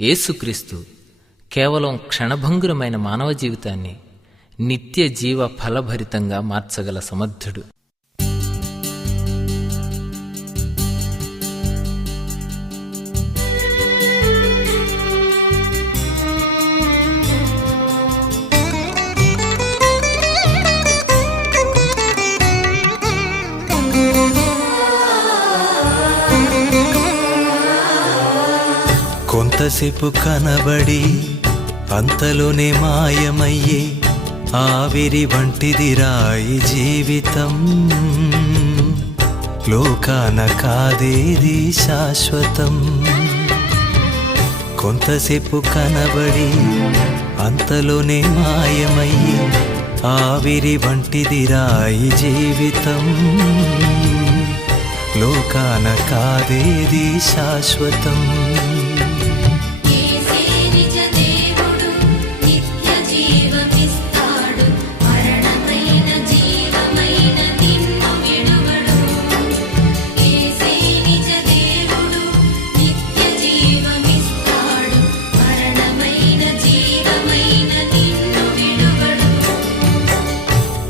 యేసుక్రీస్తు కేవలం క్షణభంగురమైన మానవ జీవితాన్ని నిత్య జీవ ఫలభరితంగా మార్చగల సమర్థుడు. కొంతసేపు కనబడి అంతలోనే మాయమయ్యే ఆవిరి వంటిది రాయి జీవితం. లోకాన కాదేది శాశ్వతం. కొంతసేపు కనబడి అంతలోనే మాయమయ్యే ఆవిరి వంటిది రాయి జీవితం. లోకాన కాదేది శాశ్వతం.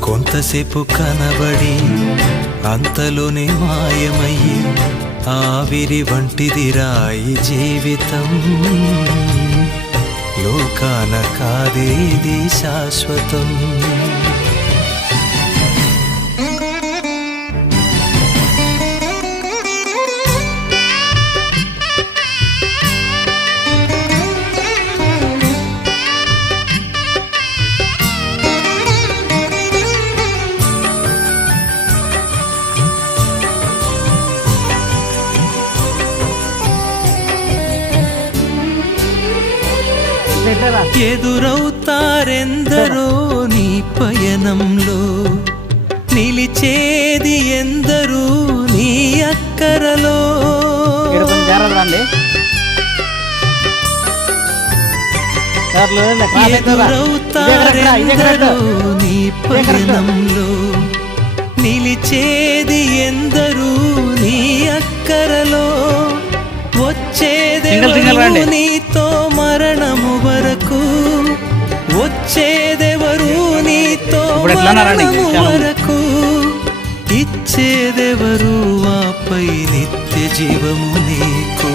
కొంతసేపు కనబడి అంతలోనే మాయమయ్యి ఆవిరి వంటిది రాయి జీవితం. లోకాన కాదేది శాశ్వతం. ఎదురవుతారెందరో నీ పయనంలో, నిలిచేది ఎందరూ నీ అక్కరలో. ఎదురవుతారెందరో నీ పయనంలో, నిలిచేది ఎందరూ నీ అక్కరలో. వచ్చేదెవరు నీతో మరణము వరకు, వచ్చేదెవరు నీతో మరణము వరకు, ఇచ్చేదెవరు ఆపై నిత్య జీవము నీకు.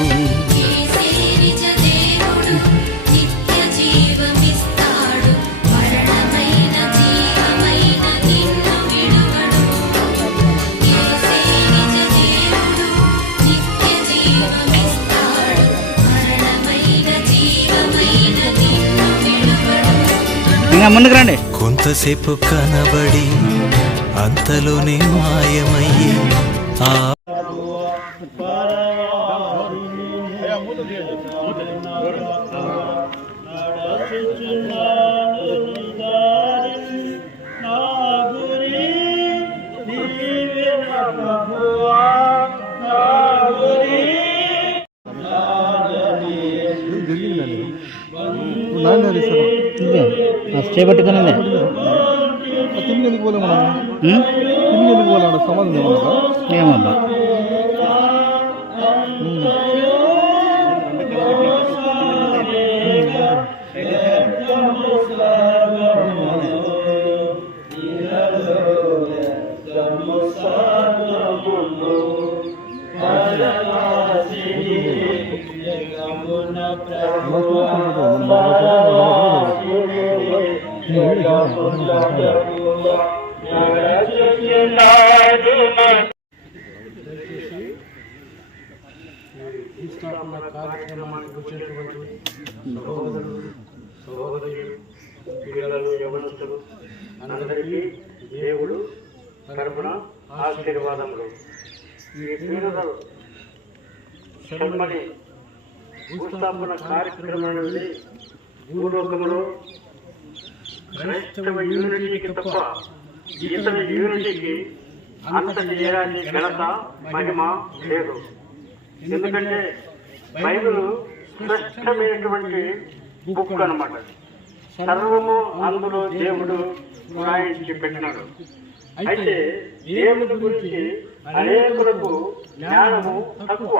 ముందుకు రండి. కొంతసేపు కనబడి అంతలోనే మాయమయ్యి చేపట్టుకుని సంబంధం ఏమబ్బా. కార్యక్రమానికి వచ్చేటువంటి సహోదరులు, సహోదరులు, పిల్లలు, యవనస్తులు అందరికీ దేవుడు తరపున ఆశీర్వాదములు. ఈ క్రీడలు శర్మని భూస్థాపన కార్యక్రమం నుండి భూలోకములో క్రైస్తవ యూనిటీకి తప్ప ఇతర యూనిటీకి అంత చేయడానికి ఘనత మహిమ లేదు. ఎందుకంటే బైబిల్ శ్రేష్టమైనటువంటి బుక్ అన్నమాట. సర్వము అందులో దేవుడు రాయించి పెట్టినాడు. అయితే దేవుడి గురించి అనేకులకు జ్ఞానము తక్కువ.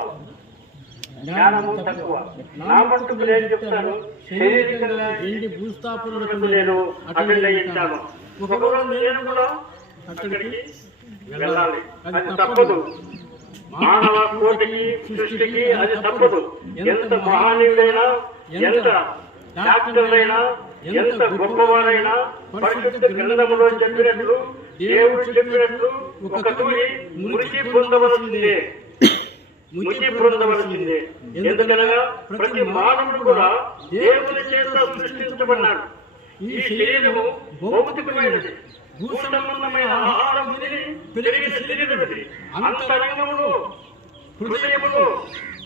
జ్ఞానము తక్కువ. నా మట్టుకు నేను చెప్తాను, శరీరంగా ఏంటి భూస్థాపనకు నేను అటెండ్ అయ్యింటాను. ఒకరోజు నేను కూడా అక్కడికి వెళ్ళాలి, అది తప్పదు. మానవ కోటికి సృష్టికి అది తప్పదు. ఎంత మహానీయుడైనా, ఎంత డాక్టర్లైనా, ఎంత గొప్పవారైనా పరిశుద్ధ గ్రంథములో చెప్పినట్లు, దేవుడు చెప్పినట్లు ఒక తూరి మురికి పొందవలసిందే, మురికి పొందవలసిందే. ఎందుకనగా ప్రతి మానవుడు కూడా దేవుని చేత సృష్టించబడినాడు. ఈ శరీరము భౌతికమైనది, భూసంబంధమైన ఆహారం తిని పెరిగిన శరీరముది. అంతరంగములో, హృదయములో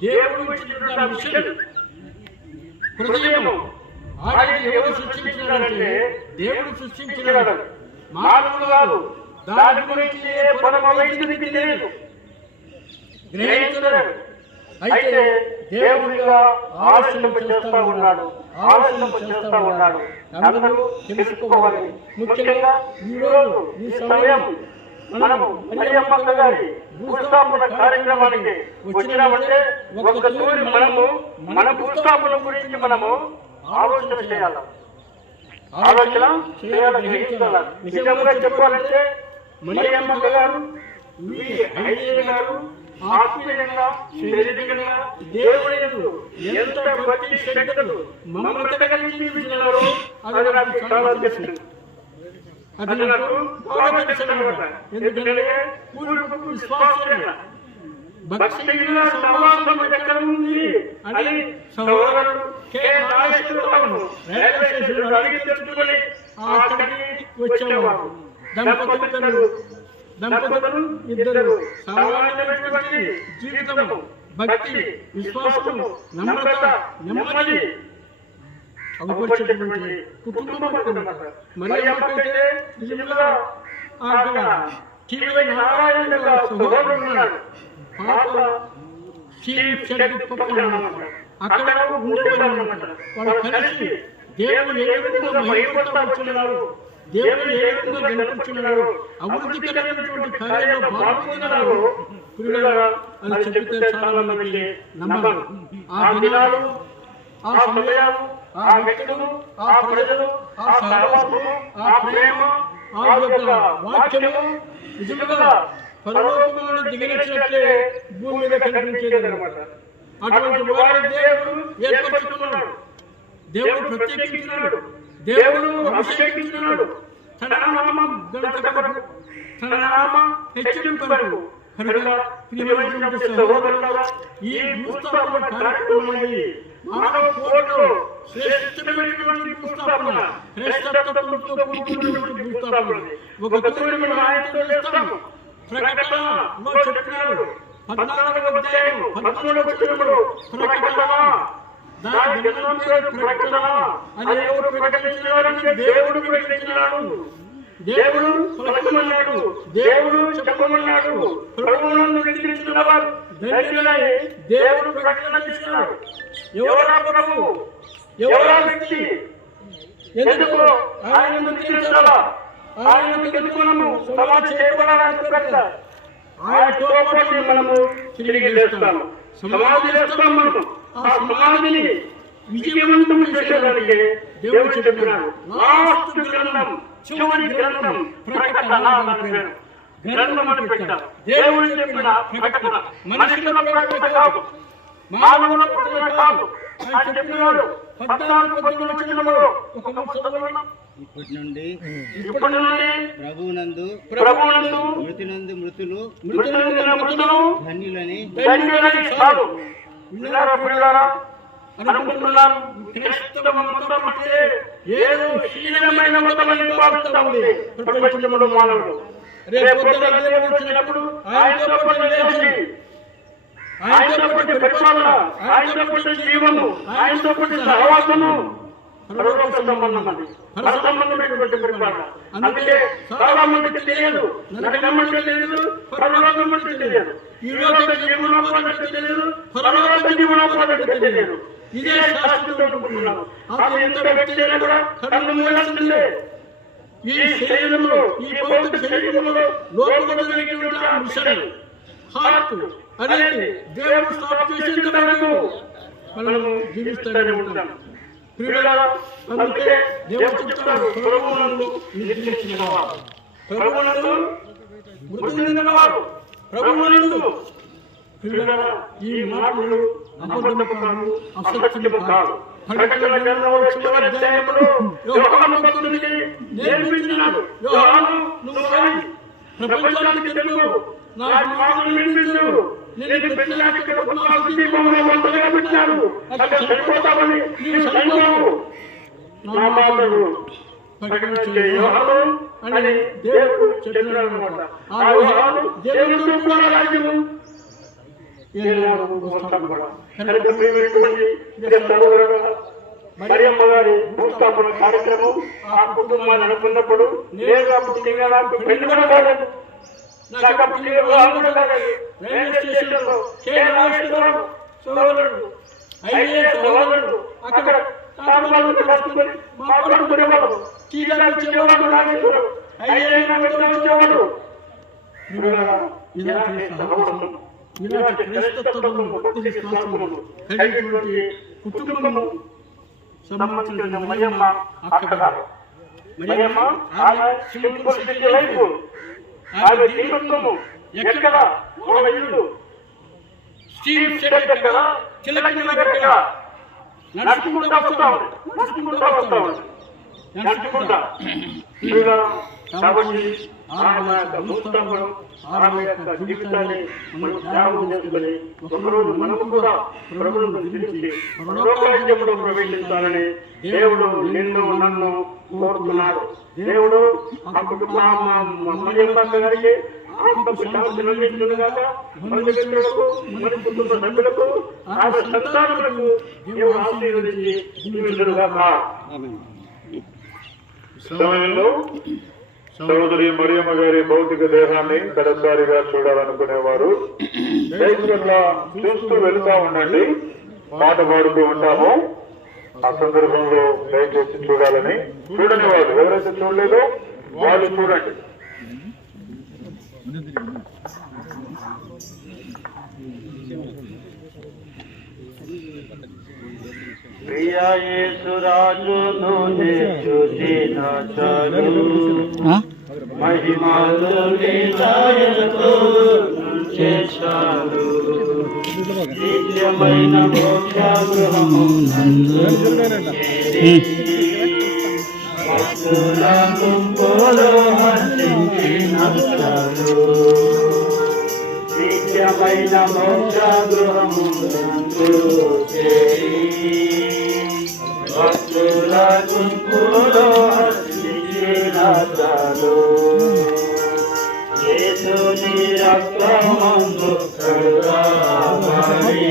దేవుడు ఇచ్చినటువంటి మిషన్. హృదయము ఆయన ఎవరు సృష్టించాడంటే దేవుడు సృష్టించినాడు, మానవుడు కాదు. దాని గురించి ఏ పరమ వైద్యునికి తెలియదు, గ్రహించలేడు. అయితే దేవుడిగా ఆలోచింపచేస్తా ఉన్నాడు, ఆలోచింపచేస్తా ఉన్నాడు. అందరూ తెలుసుకోవాలి. ముఖ్యంగా ఈరోజు ఈ సమయం మనము మరియమ్మ గారి భూస్థాపన కార్యక్రమానికి వచ్చినామంటే ఒక తూరి మనము మన భూస్థాపన గురించి మనము ఆలోచన చేయాలి, ఆలోచన చేయాలి, గ్రహించాలి. నిజంగా చెప్పాలంటే మరియమ్మ గారు, ఐదేవి గారు ఆత్మీయంగా, శారీరకంగా దేవుడు ఎంత భక్తి శ్రద్ధలు మమ్మల్ని కలిగి జీవించినారో అది నాకు చాలా తెలుసు. అది నాకు బాగా తెలుసు అన్నమాట. ఎందుకంటే పూర్వపు విశ్వాసంగా భక్తి సమాజం ఎక్కడ ఉంది అని సోదరుడు కె నాగేశ్వరరావు రైల్వే స్టేషన్ అడిగి తెలుసుకొని అక్కడికి వచ్చేవారు. దంపతులు ఇద్దరు సామాన్యమైనటువంటి జీవితము, భక్తి, విశ్వాసము, నమ్రత, నెమ్మది అవపరిచేటువంటి కుటుంబం. మరియమ్మకైతే నిజంగా అక్కడ టీవీ నారాయణ సహోదరుడు ఉన్నాడు. పాప చీఫ్ షెడ్ పక్కన అక్కడ ఉండేవారన్నమాట. వాళ్ళు కలిసి దేవుడు ఏ విధంగా మహిమపడతా వచ్చున్నారు, దేవుడు ఏ విధంగా గణపరుచున్నారు, అభివృద్ధికరమైనటువంటి కార్యాల్లో పాల్గొన్నారు. అది చెబితే చాలా మందికి నమ్మరు. ఆ దినాలు, ఆ సమయాలు, ఆ వ్యక్తులు, ఆ ప్రజలు, ఆ సహవాసము, ఆ ప్రేమ, ఆ యొక్క వాక్యము నిజంగా పరలోకములో దిగినట్లే భూమి మీద కనిపించేదన్నమాట. అటువంటి వారిని దేవుడు ఏర్పరచుకున్నాడు, దేవుడు ప్రత్యేకించినాడు, దేవుడు అభిషేకించినాడు. తన నామం ఘనత కొరకు, తన నామ హెచ్చరింపు కొరకు. కనుక ప్రియమైనటువంటి సహోదరులారా, ఈ భూస్థాపన కార్యక్రమాన్ని మానవ కోటలో శ్రేష్టమైనటువంటి భూస్థాపన, శ్రేష్టత్వంతో కూడుకున్నటువంటి భూస్థాపన. ఒక తూరి మనం ఆయనతో చేస్తాము. ప్రకటనలో చెప్పినాడు 14వ అధ్యాయం 13వ వచనములో ప్రకటన, దాని గ్రంథం పేరు ప్రకటన. అది ఎవరు ప్రకటించినారంటే దేవుడు ప్రకటించినాడు, దేవుడు పలకమన్నాడు, దేవుడు చెప్పమన్నాడు. ప్రభువును వెంబడించిన వారు ధన్యులై దేవుడు ప్రకటన చేస్తున్నాడు. ఎవరా ప్రభువు, ఎవరా వ్యక్తి, ఎందుకు ఆయన వెంబడించాలా, ఆయనకు ఎందుకు మనము సమాధి చేయబడాలని ప్రకటన. ఆయనతో పాటు మనము తిరిగి లేస్తాము, సమాధి లేస్తాం. మనము ఆ సమాధిని విజయవంతం చేసేదానికి దేవుడు చెప్పినాడు. లాస్ట్ గ్రంథం, చివరి గ్రంథం ప్రకటన అని పేరు. గ్రంథం అని పెట్టారు. దేవుడు చెప్పిన ప్రకటన, మనుషుల ప్రకటన కాదు, మానవుల ప్రకటన కాదు. ఆయన చెప్పినాడు 14వ వచనంలో ఒక మాట, ఇప్పటి నుండి ప్రభువునందు మృతులందు మృతులు ధన్యులని కాదు. అనుకుంటున్నాం క్రైస్తవ మతం అంటే ఏదో హీనమైన మతం అని భావిస్తా ఉంది ప్రపంచంలో మానవుడు. రేపు దేవుడు వచ్చినప్పుడు ఆయనతో పాటు లేచి, ఆయనతో పాటు పరిపాలన, ఆయనతో పాటు జీవము, ఆయనతో పాటు సహవాసము, పరలోక సంబంధం అది, పరసంబంధమైనటువంటి పరిపాలన. అందుకే చాలా మందికి తెలియదు, నరకం అంటే తెలియదు, పరలోకం అంటే తెలియదు, ఈ లోక జీవనోపాధి అంటే తెలియదు, పరలోక జీవనోపాధి అంటే తెలియదు. ఇదే శాస్త్రంలో అనుకుంటున్నాను. అది ఎంత వ్యక్తి అయినా కూడా కన్ను మూయాల్సిందే. ఈ శరీరంలో, ఈ భౌతిక శరీరంలో లోపల జరిగేటువంటి మిషన్, హార్ట్, అని దేవుడు స్టాప్ చేసేంత వరకు మనము జీవిస్తూనే ఉంటాం. ప్రియులారా, అందుకే దేవుడు చెప్తాడు, ప్రభువునందు నిరీక్షించువాడు, ప్రభువునందు మృతి నిందినవాడు, ప్రభువునందు. ప్రియులారా, ఈ మాటలు అబద్ధము కాదు, అసత్యము కాదు. ప్రకటన గ్రంథంలో 8వ అధ్యాయంలో యోహాను భక్తుడికి నేర్పించినాడు, యోహాను నువ్వు పోయి ప్రపంచానికి తెలుగు, నా మాటలు వినిపించు, నేను పెట్టినాక ఇక్కడ పద్నాలుగు దీపములు వంటగా పెట్టినాడు, అక్కడ చనిపోతామని నీవు చనిపోవు, నా మాటలు ప్రకటించే యోహాను అని దేవుడు చెప్పినాడు అన్నమాట. ఆ యోహాను దేవుడితో కూడా రాజ్యము మరియమ్మ గారి భూస్థాపన కార్యక్రమం ఆ కుటుంబాన్ని అనుకున్నప్పుడు నేను అప్పుడు నాకు పెళ్లి కూడా కాలేదు, నాకు అప్పుడు వివాహం కూడా కాలేదు. రైల్వే స్టేషన్లో సోదరుడు ఐఏఎస్ సోదరుడు అక్కడ సాధువులను కలుసుకొని మాట్లాడుకునేవాడు, చీజాలు వచ్చేవాడు, నాగేశ్వరుడు ఐఏఎస్ వచ్చేవాడు. ఇలాంటి క్రైస్తత్వము, భక్తి విశ్వాసము కలిగినటువంటి కుటుంబము సంబంధించిన మరియమ్మ అక్కడ. మరియమ్మ ఆమె సింపుల్ లైఫ్, ఆమె జీవితము ఎక్కడ ఒక ఇల్లు, స్టీల్ షెడ్ ఎక్కడ, చిలకల ఎక్కడ, నడుచుకుంటూ వస్తాడు, నడుచుకుంటా. కాబట్టి ఆమె యొక్క భూస్థాపనం, ఆమె యొక్క జీవితాన్ని మనం త్యాగం చేసుకుని ఒకరోజు మనము కూడా ప్రభువును పిలిచి పరలోకరాజ్యములో ప్రవేశించాలని దేవుడు నిన్ను నన్ను కోరుతున్నాడు. దేవుడు ఆ మరియమ్మ గారికి ఆత్మకు శాంతి కలిగించుగాక, మన వ్యక్తులకు, మన కుటుంబ సభ్యులకు, ఆమె సంతానములకు దేవుడు ఆశీర్వదించి జీవించుగాక. సమయంలో సహోదరి మరియమ్మ గారి భౌతిక దేహాన్ని కడసారిగా చూడాలనుకునేవారు దయచేసి చూస్తూ వెళ్తా ఉండండి, పాట పాడుతూ ఉంటాము. ఆ సందర్భంలో దయచేసి చూడాలని, చూడని వాళ్ళు ఎవరైతే చూడలేదో వాళ్ళు చూడండి. ప్రియ యేసురాజును చూసిన చాలు, మహిమలు నిలయతో చేశారు, నిత్యమైన మోక్షగృహము నందు భక్తుల గుంపులో హర్షించినారు, నిత్యమైన మోక్షగృహము నందు భక్తుల గుంపులో హర్షించినారు, యేసుని రక్తమందు కడగబడి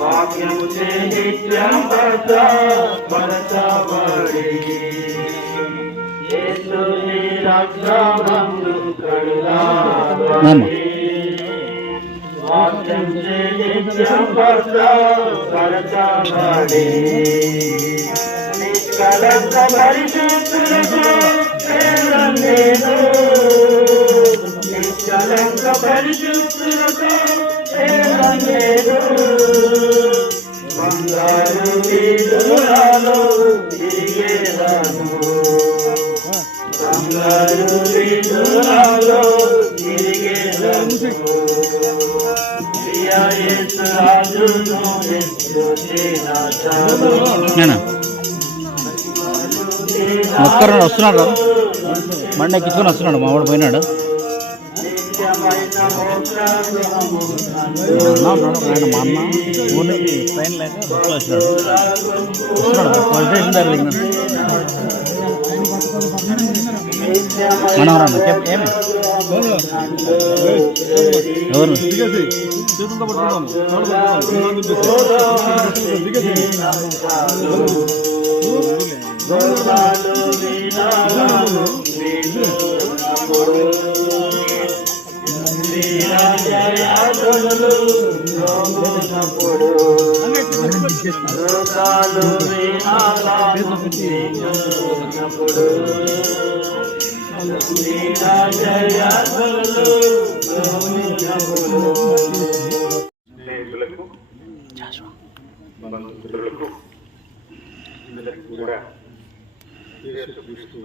వాక్యము చే నిత్యం పరచబడి, యేసుని రక్తమందు కడగబడి వాక్యం చే నిత్యం పరచబడి, నిష్కలంక పరిశుద్ధులకు నేను, నిష్కలంక పరిశుద్ధులకు నేను, బంగారు వీధులలో తిరిగేదాను, బంగారు వీధులలో తిరిగేదాను, ప్రియ యేసురాజును ఒక్కరు వస్తున్నాడు, బండి ఎక్కించుకొని వస్తున్నాడు, మా వాడు పోయినాడు. మా అన్న ఊరికి ట్రైన్ లేక బస్సులో వచ్చినాడు, పోలీస్ స్టేషన్ దగ్గర దిగినాడు. మనవరన్న ఏమి ఎవరు జయ స్నేహితులకు బంధువులకు అందరికీ కూడా యేసుక్రీస్తు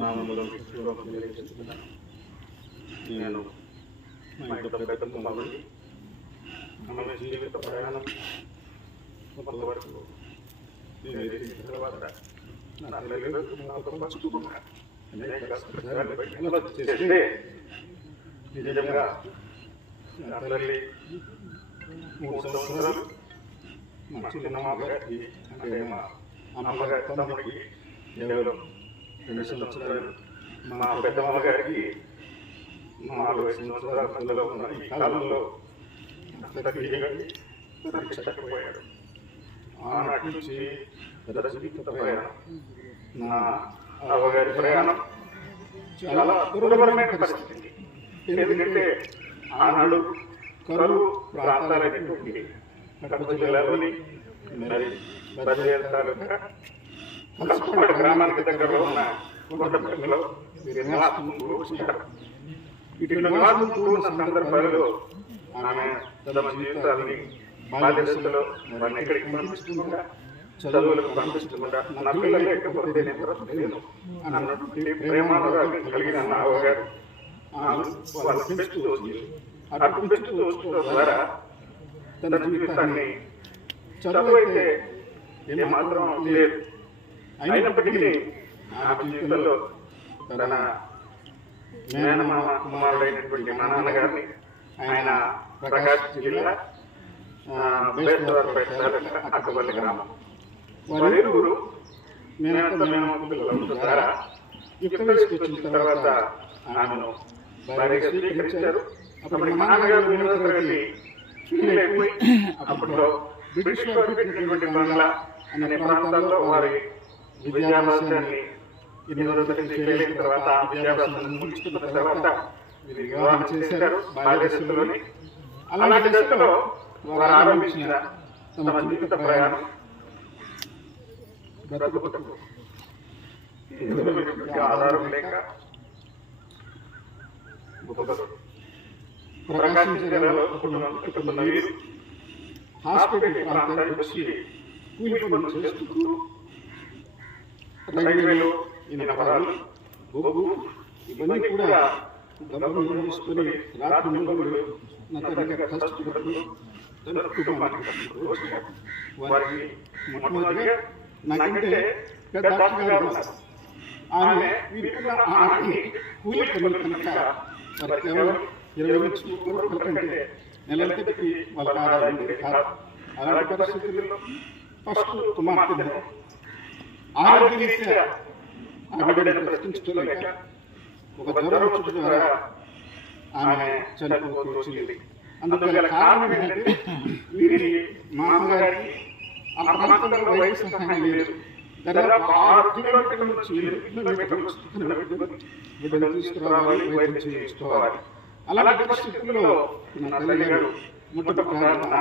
నామములో శుభాకాంక్షలు తెలియజేస్తున్నాను. నేను మా ఇంట్లో పెద్ద కుమారుడిని. మన జీవిత ప్రయాణం కొంతవరకు నేను ఎదిగిన తర్వాత నా తల్లిదండ్రులు నాతో పంచుకున్నారు. అనేక కష్టాలు బయటకు చేస్తే నిజంగా నా తల్లి 3 సంవత్సరాలు, మా చిన్నమ్మగారికి అంటే మా అమ్మగారి తమ్ముడికి కేవలం 2 సంవత్సరాలు, మా పెద్దమ్మగారికి 4 సంవత్సరాల మధ్యలో ఉన్న ఈ కాలంలో రక్షించకపోయాడు. ఆనాటి నుంచి జీవిత ప్రయాణం, నా అవ్వగారి ప్రయాణం చాలా దుర్భరమైన పరిస్థితి. ఎందుకంటే ఆనాడు కరువు ప్రాంతాలైనటువంటి కడప జిల్లాలోని మరి బద్వేల్ తాలూకా కలసపాడు గ్రామానికి దగ్గరలో ఉన్న కొండపల్లిలో వీరి నివాసం వచ్చారు. ఇటు నివాసం కూడిన సందర్భాలలో ఆమె తమ జీవితాన్ని బాల్య దశలో వారిని ఎక్కడికి పంపించకుండా, చదువులకు పంపించకుండా నా పిల్లలు లేకపోతే నేను బ్రతకలేను అన్నటువంటి ప్రేమానురాగం కలిగిన నా అవ్వగారు వాళ్ళు పెంచుతూ వచ్చింది. అటు పెంచుతూ వచ్చడం ద్వారా తన జీవితాన్ని చదువు అయితే ఏమాత్రం లేదు. అయినప్పటికీ ఆమె జీవితంలో తన మేనమామ కుమారుడైనటువంటి మా నాన్నగారిని, ఆయన ప్రకాశం జిల్లా బేస్తవారపేట తాలూకా అక్కపల్లి గ్రామం, వారిరువురు పిల్లల ద్వారా యుక్త వయసుకు వచ్చిన తర్వాత ఆమెను భార్యగా స్వీకరించారు. అప్పుడు మా నాన్నగారు 8వ తరగతి ఫెయిల్ అయిపోయి అప్పట్లో బ్రిటిష్ వారు పెట్టినటువంటి బంగ్లా అనే ప్రాంతాల్లో వారి విద్యాభ్యాసాన్ని 8వ తరగతి ఫెయిల్ అయిన తర్వాత విద్యాభ్యాసాన్ని ముగించుకున్న తర్వాత వివాహం చేశారు బాల్య దశలోని. అలాంటి దశలో వారు ఆరంభించిన తమ జీవిత ప్రయాణం బ్రతుకుటకు ఆధారం లేక ప్రకాశం జిల్లాలో కుటుంబ వీరు హాస్పిటల్ ప్రాంతానికి వచ్చి కూలి పనులు చేస్తూ రైల్వేలు, ఇనపరాలు, బొగ్గు ఇవన్నీ కూడా డబ్బులు తీసుకొని రాత్రి మొదలు నగరంగా కష్టపడుతూ తన కుటుంబానికి వారికి మొట్టమొదటిగా నాకంటే పెద్ద డాక్టర్ గారు ఉన్నారు. ఆమె వీరికున్న ఆనాటి కూలి పనులు కనుక వారికి కేవలం 20 నుంచి 30 రూపాయల కంటే నెలంతటికి వాళ్ళ ఆదాయం ఉండేది కాదు. అలాంటి పరిస్థితుల్లో ఫస్ట్ కుమార్తెను ఆరోగ్యరీత్యా ఆ బిడ్డను బ్రతికించుకోలేక ఒక జ్వరం వచ్చి ద్వారా ఆమె చనిపోతూ వచ్చింది. అందుకు గల కారణం ఏంటంటే వీరి మామగారికి ఆ ప్రాంతంలో వైద్య సహాయం లేదు. దాదాపు 6 కిలోమీటర్ల నుంచి 8 కిలోమీటర్ల బిడ్డను తీసుకురావాలి, వైద్యం చేయించుకోవాలి. అలాంటి పరిస్థితుల్లో నా తల్లిగారు మొట్టమొదట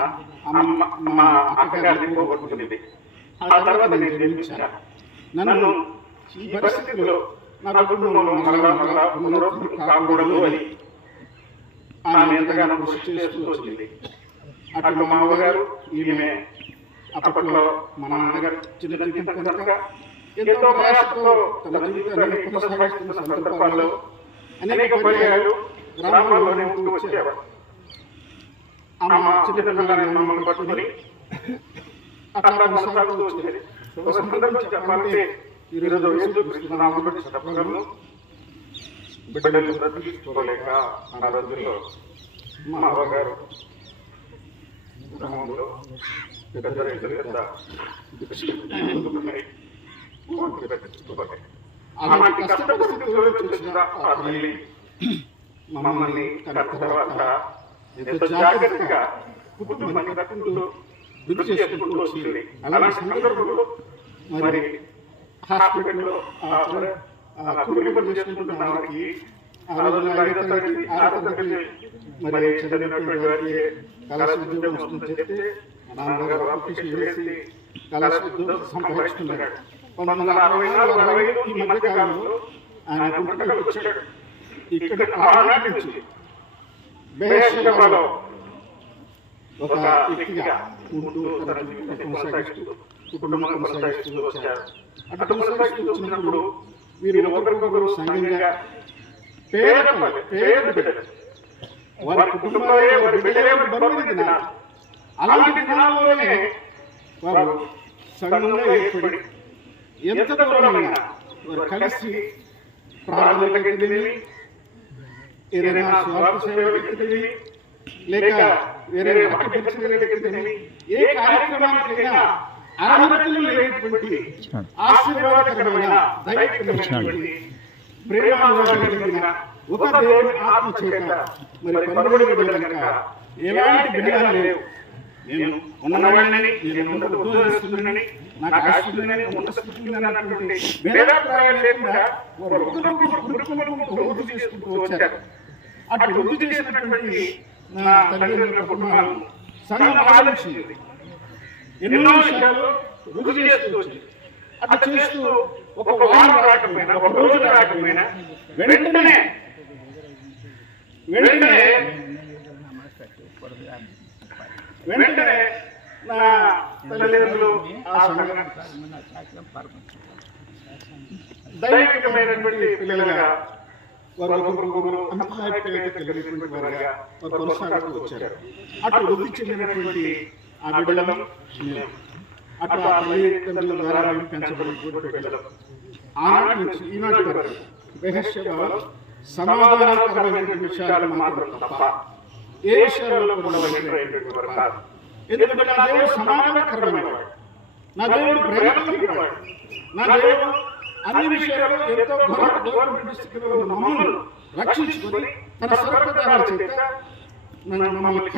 మా అక్కగారిని పోగొట్టుకుంది. ఆ తర్వాత నేను జన్మించాను. నన్ను ఈ పరిస్థితుల్లో నా కుటుంబంలో మరలా కాకూడదు అని ఆమె ఎంతగానో కృషి చేస్తూ వచ్చింది. అట్లు మా అమ్మగారు, ఈమె అప్పట్లో మా నాన్నగారు చిన్న జీవితం కనుక ఎంతో ప్రయాసంతో తన జీవితాన్ని కొనసాగిస్తున్న సందర్భాల్లో అనేక పర్యాయాలు గ్రామాల్లోనే ఉంటూ వచ్చేవారు. అమ్మ చిన్నపిల్లలని మమ్మల్ని పట్టుకుని అట్లా కొనసాగుతూ వచ్చేది. ఒక సందర్భం చెప్పాలంటే ఈరోజు యేసుక్రీస్తు నామములో చెప్పగలను బిడ్డలు బ్రతికించుకోలేక ఆ రోజుల్లో మా అవ్వగారు గ్రామంలో పెద్ద రైతులు అలాంటి కష్ట పరిస్థితుల్లో చూసిన ఆ తల్లి మమ్మల్ని కన్న తర్వాత ఎంతో జాగ్రత్తగా కుటుంబాన్ని కట్టుకుంటూ వృద్ధి చేసుకుంటూ వచ్చింది. అలాంటి సందర్భంలో మరి హాస్పిటల్లో కూలి పనులు చేసుకుంటున్న వారికి ఆ రోజున 5వ తరగతి 6వ తరగతి మరి చదివినటువంటి వారికి స్కాలర్షిప్ ఉద్యోగం వస్తుందని చెప్తే మా నాన్నగారు అప్లికేషన్ వేసి స్కాలర్షిప్ ఉద్యోగం సంపాదించుకున్నాడు. 1964-65 ఈ మధ్య కాలంలో ఆయన గుంటకల్కి వచ్చాడు. ఇక్కడ ఆనాటి నుంచి బేహేశ్వరలో ఒక వ్యక్తిగా ఉంటూ తన జీవితాన్ని కొనసాగిస్తూ కుటుంబం కొనసాగిస్తూ వచ్చారు. అట్లా కొనసాగిస్తూ వచ్చినప్పుడు వీరు ఒకరికొకరు సంఘంగా పేద బిడ్డలు, వారి కుటుంబాలే వారి బిడ్డలే బరువు దినాలు. అలాంటి దినాల్లోనే వారు సంఘంగా ఏర్పడి ఎంత దూరమైనా వారు కలిసి ప్రార్థనలకైతేనేమి, ఏదైనా స్వార్థ సేవకైతేనేమి, లేక వేరే పరిచయలకైతేనేమి, ఏ కార్యక్రమానికైనా అర్హతలు లేనటువంటి ఆశీర్వాదకరమైన దైవికమైనటువంటి ప్రేమానురాగలిగిన ఒక దేవుని ఆత్మ చేత మరి పలుబడి కనుక ఎలాంటి భిన్నాలు లేవు. నేను ఉన్నవాడిని, నేను ఉద్యోగిస్తున్నానని, నాకు ఆశిస్తుందని, అన్నటువంటి భేదాభిప్రాయాలు లేకుండా వారు ఒకరికొకరు వృద్ధి చేసుకుంటూ వచ్చారు. అటు వృద్ధి చేసినటువంటి నా తల్లిదండ్రుల కుటుంబాలను సంఘం ఆలోచించింది. ఎన్నో విషయాలు వృద్ధి చేస్తూ వచ్చింది. అట్లా చేస్తూ ఒక వారం రాకపోయినా, ఒక రోజు రాకపోయినా వెంటనే నా తల్లిదండ్రులు ఆ సంఘం దైవికమైనటువంటి పిల్లలుగా వారు ఒకరికొకరు కలిగినటువంటి వారుగా వారు కొనసాగుతూ వచ్చారు. అటు వృద్ధి చెందినటువంటి ఆ బిడ్డలను అటు ఆ తల్లిదండ్రుల ద్వారా పెంచబడినటువంటి బిడ్డలు ఆనాటి నుంచి ఈనాటి వరకు బేహేశ్వరలో సమాధానకరమైనటువంటి విషయాలు మాత్రం తప్ప ఏ విషయాల్లో కూడా వైఖరైనటువంటి వారు కాదు. ఎందుకంటే నా దేవుడు సమాధానకరమైన వాడు, నా దేవుడు ప్రేమవాడు, నా దేవుడు అన్ని విషయాల్లో ఎంతో గౌరవ స్థితిలో ఉన్న మమ్మల్ని రక్షించుకొని తన సర్వదానాల చేత మమ్మల్ని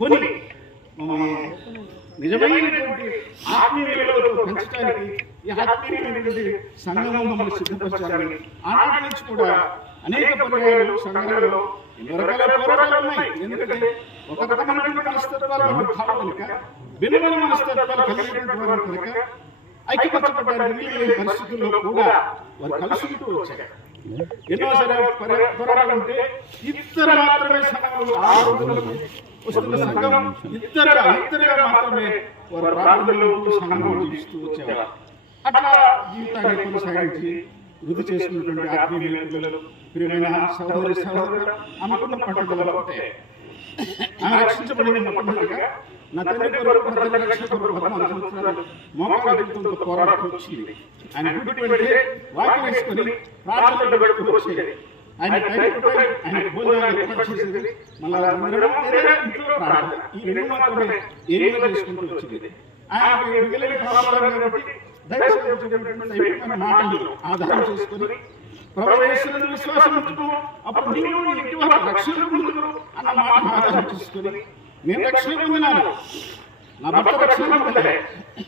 కొని మమ్మల్ని నిజమైనటువంటి ఆత్మీయ విలువలతో పెంచడానికి ఈ ఆత్మీయమైనటువంటి సంఘం మమ్మల్ని సిద్ధపరచాలని ఆనాటి నుంచి కూడా అనేక పర్యాయాలు సంఘాలలో ఎన్నో రకాల పోరాటాలు ఉన్నాయి. ఎందుకంటే ఒక రకమైనటువంటి మనస్తత్వాలు భావం కనుక భిన్నమైన మనస్తత్వాలు కలిగినటువంటి వారు కనుక ఐక్యపరచబడ్డానికి వీలు పరిస్థితుల్లో కూడా వారు కలుసుకుంటూ వచ్చారు. ఎన్నోసారి పోరాటాలు ఉంటే ఇద్దరు మాత్రమే సంఘంలో ఆ రోజులకు వస్తున్న సంఘం ఇద్దరుగా మాత్రమే వారు ప్రార్థనలో సంఘంలో జీవిస్తూ వచ్చేవారు. అట్లా జీవితాన్ని కొనసాగించి వృద్ధి చేసుకున్నటువంటి ఆత్మీయ పిల్లలు, ప్రియమైన సహోదరి సహోదరులు, అనుకున్న పట్టుదల ఒకటే. ఆమె రక్షించబడిన మొట్టమొదటిగా నా తండ్రి కొరకు రక్షణ కొరకు 14 సంవత్సరాలు మోకాళ్ళతో పోరాటం వచ్చింది. ఆయన గుడిపెడితే వాక్యం వేసుకొని ప్రార్థనలు గడుపుతూ వచ్చేది. ఆయన ఆయన భోజనాలు ఏర్పాటు చేసేది, మళ్ళీ ఇంట్లో ప్రార్థన. ఈ రెండు మాత్రమే ఏమో చేసుకుంటూ వచ్చింది. ఆయన మిగిలిన ప్రారంభాలు కాబట్టి దైవమైన మాటలు ఆధారం చేసుకుని ప్రవేశించిన విశ్వాసం ఉంచుతూ అప్పుడు నీవు నీ ఇంటి వారు రక్షణ పొందుతారు అన్న మాట ఆధారం చేసుకుని నేను రక్షణ పొందినాను, నా భర్త రక్షణ పొందలే,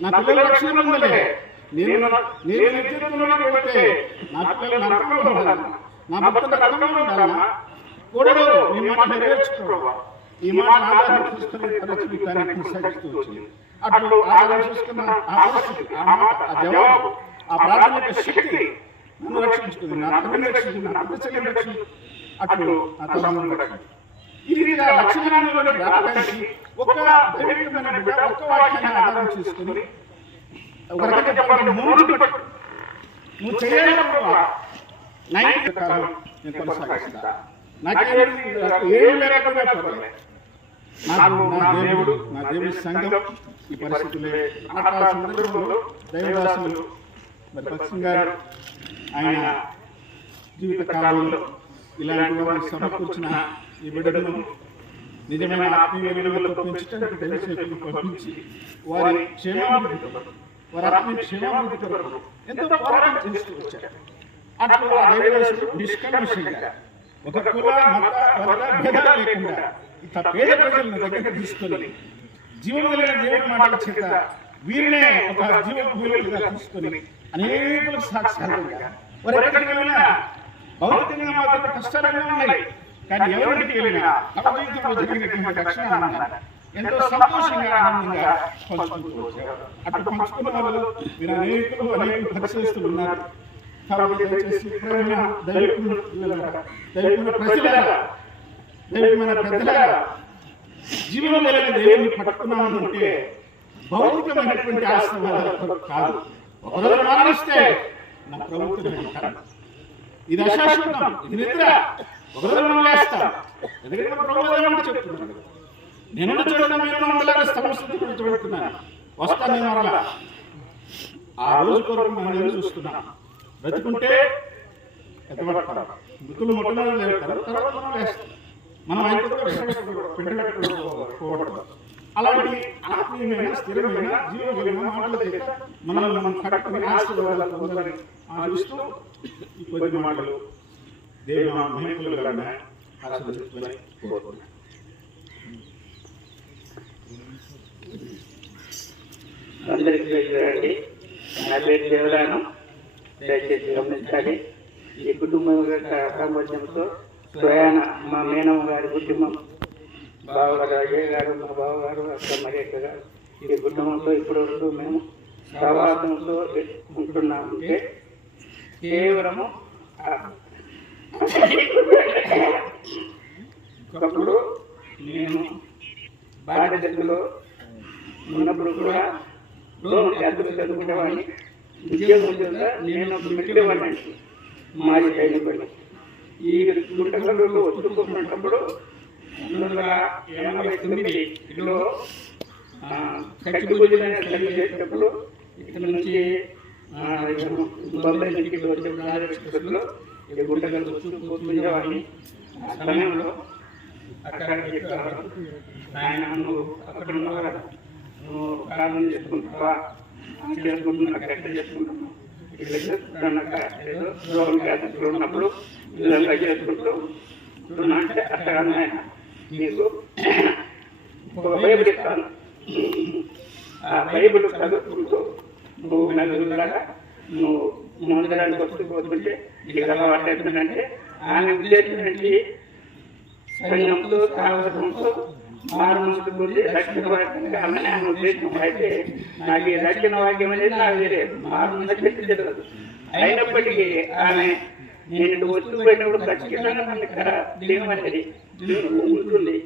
నా పిల్లలు రక్షణ పొందలే, నేను నిత్యంలో వెళ్తే నా పిల్లలు నరకంలో ఉండాలి, నా భర్త నరకంలో ఉండాలన్నా కూడదు, నీ మాట నెరవేర్చుకోవా. ఈ మాట ఆధారం చేసుకుని తన జీవితాన్ని కొనసాగిస్తూ వచ్చింది. అట్లు ఆధారం చేసుకున్న ఆ పరిస్థితి, ఆ మాట, ఆ జవాబు, ఆ ప్రార్థన యొక్క శక్తి నన్ను రక్షించుకుంది, నా తల్లిని రక్షించింది, నా పెద్ద చెల్లిని రక్షించింది, అట్లు నా తల్లిని రక్షించింది. ఈ రీతిగా రక్షణలోని రావడానికి ఒక దైవికమైన బిడ్డ ఒక్క వాక్యాన్ని ఆధారం చేసుకుని ఒక రకంగా చెప్పాలంటే 3 పట్టు నువ్వు చేయలేకపోవా 9 కాలం నేను కొనసాగిస్తా. ఏం లేకపోయినా పర్వాలేదు, నాకు నా దేవుడు, నా దేవుడి సంఘం ఈ పరిస్థితులే. ఆ సందర్భంలో దైవదాసులు మరి పశ్చిమ గారు ఆయన జీవిత కాలంలో ఇలాంటి వారిని సమకూర్చిన ఈ బిడ్డను నిజమైన ఆత్మీయ విలువలతో పెంచడానికి దైవసేవకులు పంపించి వారి క్షేమాభివృద్ధి కొరకు, వారి ఆత్మీయ క్షేమాభివృద్ధి కొరకు ఎంతో పోరాటం చేస్తూ వచ్చారు. అట్లు ఆ దైవదాసులు నిష్కల్మషంగా ఒక కుల మత వర్గ భేదాలు లేకుండా ఇంత పేద ప్రజలను దగ్గర తీసుకొని జీవం కలిగిన దేవుడి మాటల చేత వీరినే ఒక జీవ విలువలుగా తీసుకొని అనేక సాక్ష్యాలుగా వారు ఎక్కడికి వెళ్ళినా భౌతికంగా మాత్రం కష్టాలుగా ఉన్నాయి, కానీ ఎవరికి వెళ్ళినా తమ జీవితంలో జరిగినటువంటి రక్షణ ఆనందాన్ని ఎంతో సంతోషంగా ఆనందంగా పంచుకుంటూ వచ్చారు. అటు పంచుకున్న వాళ్ళు మీరు అనేక పరిశీలిస్తులు ఉన్నారు. కాబట్టి దయచేసి ఎప్పుడైనా దైవమైన ప్రజలారా జీవం కలిగిన దేవుని పట్టుకున్నామంటే భౌతికమైనటువంటి ఆశీర్వాదాలు కాదు. ఒకరోజు మరణిస్తే నా ప్రభుత్వం ఇది అశాశ్వతం, ఇది నిద్ర. ఒకరోజు మనం లేస్తాం. ఎందుకంటే ప్రభుత్వం చెప్తున్నాడు, నేను చూడడం నేను ఉండలేక సమస్య చూడుతున్నాను, వస్తాను నేను మరలా. ఆ రోజు కొరకు మనం ఎదురు చూస్తున్నాం. బ్రతుకుంటే ఎత్తబడతారు, మృతులు మొట్టమొదటి లేవుతారు, తర్వాత మనం లేస్తాం. మనం ఆయన పిండబెట్టుకోవడం అలాంటి ఆత్మీయమైన స్థిరమైన జీవమైన మాటల చేత మనల్ని మనం కట్టుకుని ఆశీర్వాదాలు పొందాలని ఆశిస్తూ ఈ కొద్ది మాటలు దేవుని మహిమలుగా ఆశీర్వదించుకొని కోరుతున్నాను. అందరికీ వెళ్ళండి. నా పేరు దేవరాను. దయచేసి గమనించాలి. ఈ కుటుంబం యొక్క సామర్థ్యంతో స్వయాన మా మేనమ్మ గారి కుటుంబం, బావగారు అజయ్ గారు, మా బావగారు, అక్క మరేక గారు, ఈ కుటుంబంతో ఇప్పటివరకు మేము సవాసంతో ఉంటున్నామంటే కేవలము ఒకప్పుడు నేను బాధ్యతలో ఉన్నప్పుడు కూడా చదువుకునేవాడిని. ఉద్యోగంగా నేను మిగిలివాడిని, మాజీ సైనికుడిని. ఈ గుంటకల్లో వస్తున్నప్పుడు 1989లో కచ్చిపూజమైన తల్లి చేసేటప్పుడు ఇక్కడ నుంచి బొంబాయి నుంచి వచ్చేటప్పుడు ఈ గుంటకల్లో వస్తుండేవాడిని. ఆ సమయంలో అక్కడ చెప్పేవారు, ఆయన నువ్వు అక్కడ ఉన్నవారు, నువ్వు ప్రార్థన చేసుకుంటావా, చేసుకుంటున్నా కరెక్ట్ చేసుకుంటున్నావు, ఇట్లా చేసుకుంటున్నాక ఏదో రోగం వ్యాధులు ఉన్నప్పుడు విధంగా చేసుకుంటూ అంటే అక్కడ నీకు ఒక బైబిల్ ఇస్తాను, ఆ బైబిల్ చదువుకుంటూ నువ్వు నలుగురులాగా నువ్వు మందిరానికి వస్తుంటే నీకు అలవాటు అవుతుందంటే ఆమె ఉద్దేశం నుంచి సైన్యంతో సాహసంతో మారు మనసు గురించి రక్షణ వాక్యంగా అమ్మని ఆయన ఉద్దేశం. అయితే నాకు ఈ రక్షణ వాక్యం అనేది నాకు తెలియదు, మారు మనసు తెలియదు. అయినప్పటికీ ఆమె నేను వస్తుపోయినప్పుడు ఖచ్చితంగా నన్ను దిగమనేది ఉంటుంది.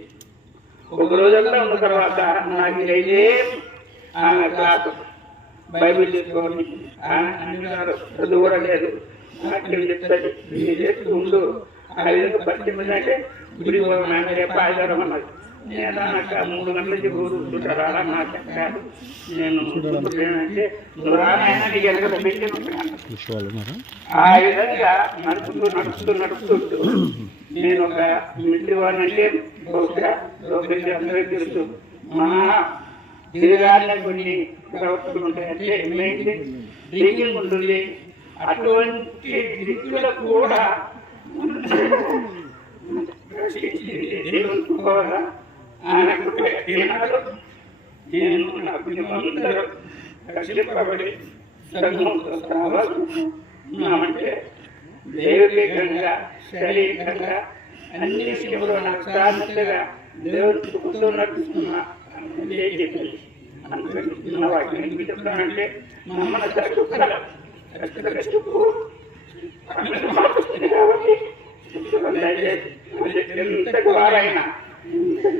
ఒక రోజంతా ఉన్న తర్వాత నాకు ఇదే ఆమె క్లాసు బైబిల్ చేసుకోవాలి, ఆమె అన్ని చదువు కూడా లేదు, నాట్యం చెప్తుంది, నేను చేస్తూ ఉండు. ఆ విధంగా పరిచయం అంటే గుడి నాన్న రేపు ఆధారం అన్నది. నేను నాకు 3 గంటల నుంచి కూర్చుంటారు, అలా నాకు చెప్పారు. నేను అంటే ఆ విధంగా నడుపుతూ నేను ఒక మిలిటరీ వాడిని అంటే బహుశా అందరికీ తెలుసు. మహా దిగారిన కొన్ని ప్రవర్తనలు ఉంటాయంటే డ్రింకింగ్ ఉంటుంది. అటువంటి డ్రింకులకు కూడా నేను నా కుటుంబంలో కష్టపడి అంటే దైవికంగా శారీరకంగా అన్ని విషయంలో నాకు సాధించగా దేవుడు చూపుతూ నడుస్తున్నా వాక్యం చెప్తానంటే మా అమ్మ ఎంత వారైనా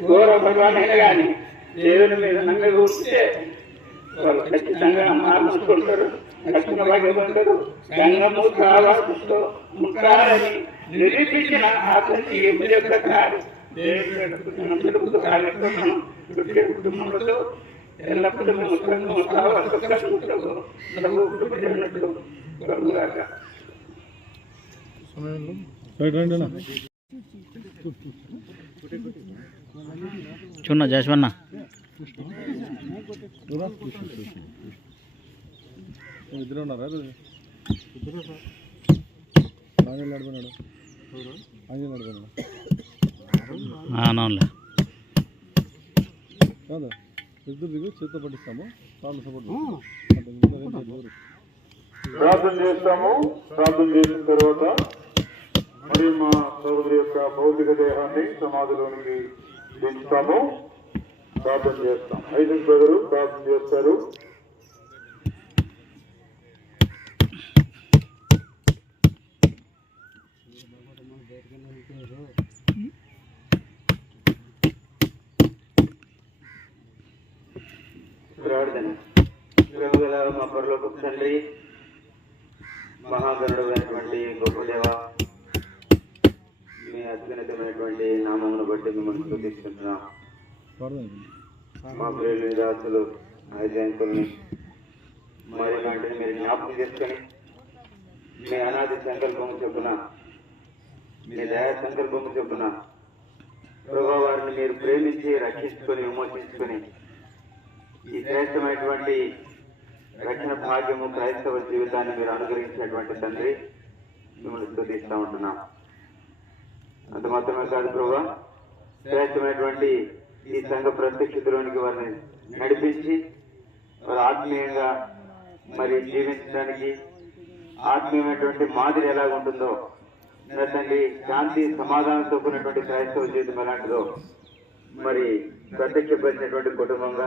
ఘోర భగవానైనా కానీ దేవుని మీద నమ్మి ఉంటే వాళ్ళు ఖచ్చితంగా మార్చుకుంటారు, రక్షణ భాగ్యపడతారు. సంగము కావాలతో ముట్టాలని నిరూపించిన అతని ఎప్పుడు యొక్క కాదు దేవుడు కుటుంబంలో ఎల్లప్పుడూ ముఖ్యంగా చూడన్నా జాస్వన్న ఇద్దరు ఉన్నారా? నడిపోయినాడు అవునులే కాదా? ఇద్దరు దిగు చేతితో పట్టిస్తాము, కాళ్ళు సపోర్ట్ ప్రార్థన చేస్తాము. ప్రార్థన చేసిన తర్వాత మరి మా సోదరి యొక్క భౌతిక దేహాన్ని సమాధిలోనికి దించుతాము. ప్రార్థన చేస్తాం. 5 బ్రదరు ప్రార్థన చేస్తారు. ప్రార్థన. ప్రభువుల మా పరలోకపు తండ్రి, మహాగణుడు అయినటువంటి గొప్ప దేవ, మీ అత్యున్నతమైనటువంటి నామమును బట్టి మిమ్మల్ని స్తుతిస్తున్నాం. మా ప్రియులు దాసులు ఐజాంకుల్ని మరి నాటిని మీరు జ్ఞాపకం చేసుకొని మీ అనాది సంకల్పము చొప్పున, మీ దయా సంకల్పము చొప్పున ప్రభు వారిని మీరు ప్రేమించి రక్షించుకొని విమోచించుకొని ఈ శ్రేష్టమైనటువంటి రక్షణ భాగ్యము క్రైస్తవ జీవితాన్ని మీరు అనుగ్రహించినటువంటి తండ్రి, మిమ్మల్ని స్తుతిస్తూ ఉంటున్నాం. అంత మాత్రమే కాదు ప్రభు, శ్రేష్టమైనటువంటి ఈ సంఘ ప్రత్యక్షతలోనికి వారిని నడిపించి వారు ఆత్మీయంగా మరి జీవించడానికి ఆత్మీయమైనటువంటి మాదిరి ఎలాగ ఉంటుందో, తండ్రి శాంతి సమాధానంతో కూడినటువంటి క్రైస్తవ జీవితం ఎలాంటిదో మరి ప్రత్యక్షపరిచినటువంటి కుటుంబంగా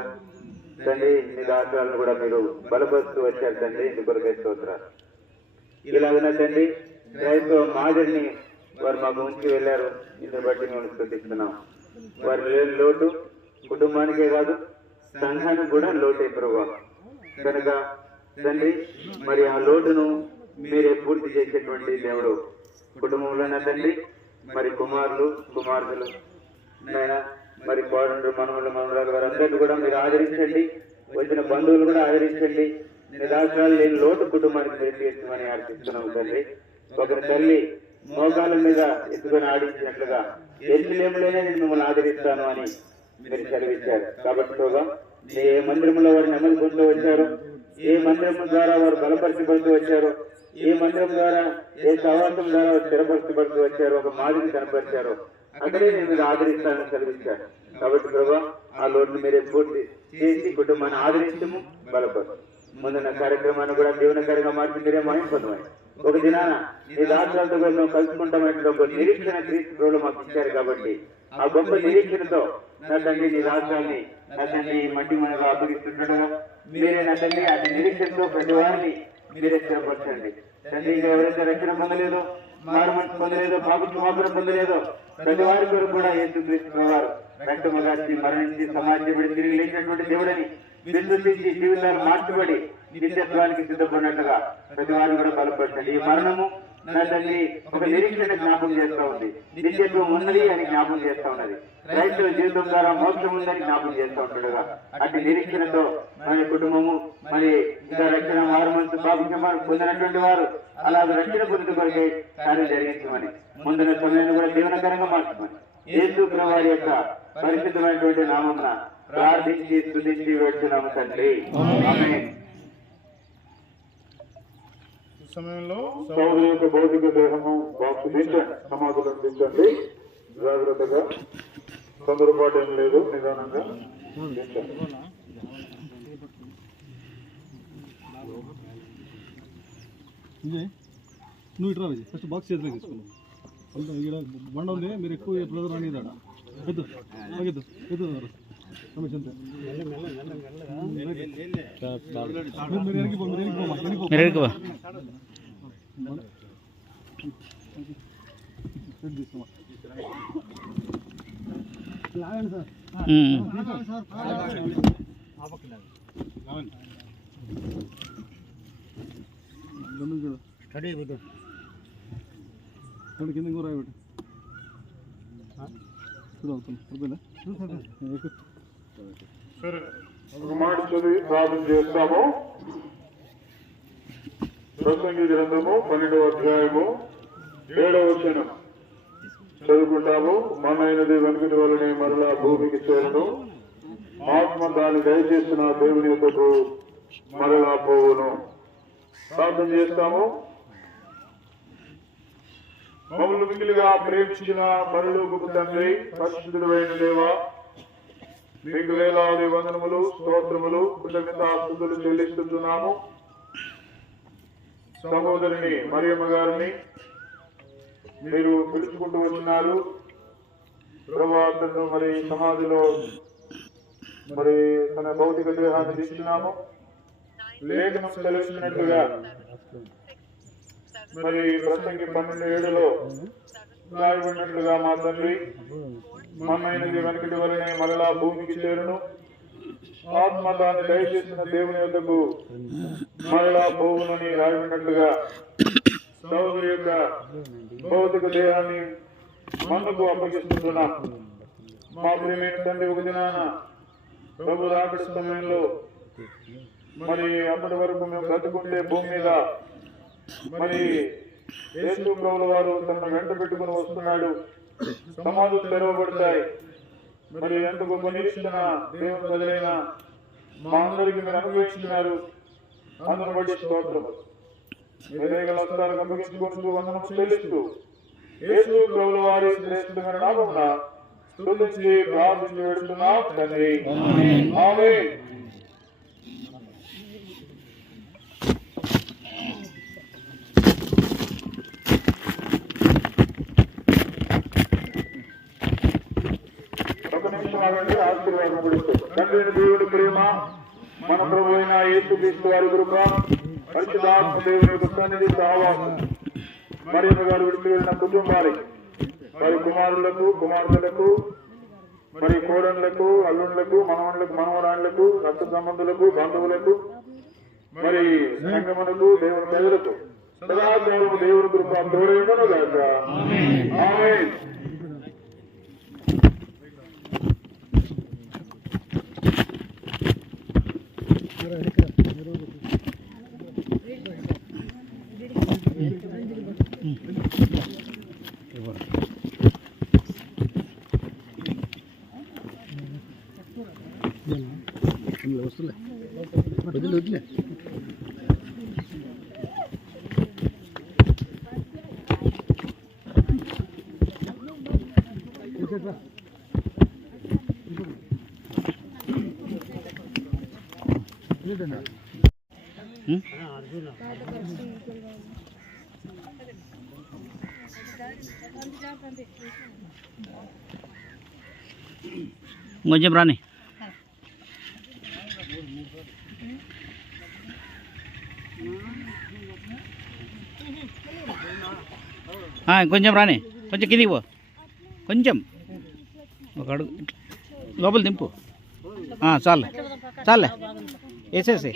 తండ్రి మీ దాఖలను కూడా మీరు బలపరుస్తూ వచ్చారు తండ్రి. ఇందుకు స్తోత్రాలు. ఇలాగున్న తండ్రి క్రైస్తవ మాదిరిని వారు మాకు ఉంచి వెళ్ళారు. ఇందుని బట్టి మేము స్తుతిస్తున్నాం. వారి లేని లోటు కుటుంబానికే కాదు సంఘానికి కూడా లోటే ప్రభావ కనుక తండ్రి మరి ఆ లోటును మీరే పూర్తి చేసేటువంటి దేవుడు. కుటుంబంలోనే తండ్రి మరి కుమారులు కుమార్తెలు నాయన మరి కోడళ్ళు మనవళ్ళు మనవరాలు వారందరినీ కూడా మీరు ఆదరించండి. వచ్చిన బంధువులు కూడా ఆదరించండి. నిరాశలు లేని లోటు కుటుంబానికి మీరు తీర్చమని ఆశిస్తున్నాము తండ్రి. ఒకరి తల్లి మోకాల మీద ఎత్తుకొని ఆడించినట్లుగా ఎత్తులేములైనా నేను మిమ్మల్ని ఆదరిస్తాను అని మీరు సెలవిచ్చారు. కాబట్టి ప్రభా ఏ మందిరంలో వారు నెమ్మది పొందుతూ వచ్చారు, ఏ మందిరం ద్వారా వారు బలపరచబడుతూ వచ్చారు, ఏ మందిరం ద్వారా ఏ సవాసం ద్వారా వారు స్థిరపరచబడుతూ వచ్చారు, ఒక మాదిరి కనపరిచారు, అక్కడే నేను మీరు ఆదరిస్తానని సెలవిచ్చారు. కాబట్టి ప్రభా ఆ లోటును మీరే పూర్తి చేసి కుటుంబాన్ని ఆదరించము, బలపరు. ముందున్న కార్యక్రమాన్ని కూడా దీవెనకరంగా మార్చి మీరే మహింపొందమని ఒక దినాన ఈ దాఖలతో మేము కలుసుకుంటామంటే ఒక నిరీక్షణ క్రీస్తు ప్రభువులో మాకు ఇచ్చారు. కాబట్టి ఆ గొప్ప నిరీక్షణతో నా తండ్రి నీ రాష్ట్రాన్ని నా తండ్రి మట్టి మనగా అభివృద్ధిస్తుండగా మీరే నా తండ్రి ఆ నిరీక్షణతో ప్రతి వారిని మీరే స్థిరపరచండి తండ్రి. ఇంకా ఎవరైతే రక్షణ పొందలేదో, మారుమనసు పొందలేదో, పాపక్షమాపణ పొందలేదో ప్రతి వారి కొరకు కూడా యేసుక్రీస్తు వారు రక్తము గార్చి మరణించి సమాజపడి తిరిగి లేచినటువంటి దేవుడని విశ్వసించి జీవితాలు మార్చబడి నిత్యత్వానికి సిద్ధపడినట్టుగా ప్రతి వారిని కూడా బలపరచండి. ఈ మరణము నా తండ్రి ఒక నిరీక్షణ జ్ఞాపకం చేస్తూ ఉంది, నిత్యత్వం ఉన్నది అని జ్ఞాపకం చేస్తూ ఉన్నది, క్రైస్తవ జీవితం ద్వారా మోక్షం ఉందని జ్ఞాపకం చేస్తూ ఉంటుండగా అటు నిరీక్షణతో మన కుటుంబము మరి ఇంకా రక్షణ మారుమనసు పాపక్షమాపణ పొందినటువంటి వారు అలాగే రక్షణ పొందుతూ కొరకే కార్యం జరిగించమని ముందున్న సమయాన్ని కూడా దీవెనకరంగా మార్చమని యేసు ప్రభువారి యొక్క పరిశుద్ధమైనటువంటి నామమున ప్రార్థించి స్తుతించి వేడుచున్నాము తండ్రి. ఆమేన్. సమయంలో సోదరి యొక్క భౌతిక దేహము బాప్తించండి, సమాధులను దించండి. జాగ్రత్తగా, తొందరపాటు ఏం లేదు, నిదానంగా దించండి. నువ్వు ఇట్రా విజయ్, ఫస్ట్ బాక్స్ చేతిలో తీసుకున్నావు. ఇక్కడ బండ ఉంది, మీరు ఎక్కువ బ్రదర్ అనేది ఎద్దు ఎద్దు ఎద్దు రమేష్ అంతే. కింద ఇంకో రాయబెట్టు సరే, ఒక మాట చదివి ప్రార్థన చేస్తాము. ప్రసంగి గ్రంథము 12వ అధ్యాయము 7వ వచనం చదువుకుంటాము. మనైనది వెనుకటి వలనే మరలా భూమికి చేరును, ఆత్మ దాన్ని దయచేసిన దేవుని యొక్కకు మరలా పోవును. ప్రార్థన చేస్తాము. మమ్మల్ని మిగిలిగా ప్రేమించిన పరలోకపు తండ్రి, పరిశుద్ధుడైన దేవా, మీకు వేలాది వందనములు, స్తోత్రములు, కృతజ్ఞతాస్తుతులు చెల్లిస్తున్నాము. సహోదరిని మరియమ్మ గారిని మీరు పిలుచుకుంటూ వచ్చినారు. ప్రభావం మరి సమాధిలో మరి తన భౌతిక దేహాన్ని దించినాము. లేఖనం సెలవిస్తున్నట్టుగా మరి ప్రసంగి 12:7 రాయబడినట్లుగా మా తండ్రి మన్నైనది వెనకటి వలనే మరలా భూమికి చేరును, ఆత్మ దాన్ని దయచేసిన దేవుని యొద్దకు మరలా పోవునని రాయబడినట్లుగా సహోదరి యొక్క భౌతిక దేహాన్ని మనకు అప్పగిస్తున్నాం. మా ప్రియమైన తండ్రి ఒక దినాన ప్రభు రాకడ సమయంలో మరి అప్పటి వరకు మేము బ్రతుకుంటే భూమి మీద మరి యేసు ప్రభువుల వారు తనను వెంట పెట్టుకుని వస్తున్నాడు, సమాధులు తెరవబడతాయి. మరి ఎంత గొప్ప నిరీక్షణ దేవుని ప్రజలైన మా అందరికీ మీరు అనుభవించినారు. అందరూ బట్టి స్తోత్రం. వేరేగల వస్త్రాలకు అప్పగించుకుంటూ వందనం చెల్లిస్తూ యేసు ప్రభువుల వారి శ్రేష్ఠమైన నామమున స్తుతించి ప్రార్థించి వేడుతున్నాం తండ్రి. ఆమేన్. ఆశీర్వాదం గురించి తండ్రి దేవుడి ప్రేమ, మన ప్రభు అయిన యేసుక్రీస్తు వారి కృప, పరిశుద్ధాత్మ దేవుని యొక్క సన్నిధి సహవాసం మరియమ్మ గారు విడిచి వెళ్ళిన కుటుంబానికి, వారి కుమారులకు కుమార్తెలకు, మరి కోడళ్లకు అల్లుళ్లకు మనవళ్లకు మనవరాళ్లకు, రక్త సంబంధులకు బంధువులకు, మరి సంగమునకు దేవుని ప్రజలకు సదాకాలం దేవుని కృప తోడేయును గాక. ఆమేన్. కొంచెం రాని కొంచెం రాని, కొంచెం కిందికి పో, కొంచెం ఒక అడుగు లోపల దింపు. చాలే చాలే వేసేసి.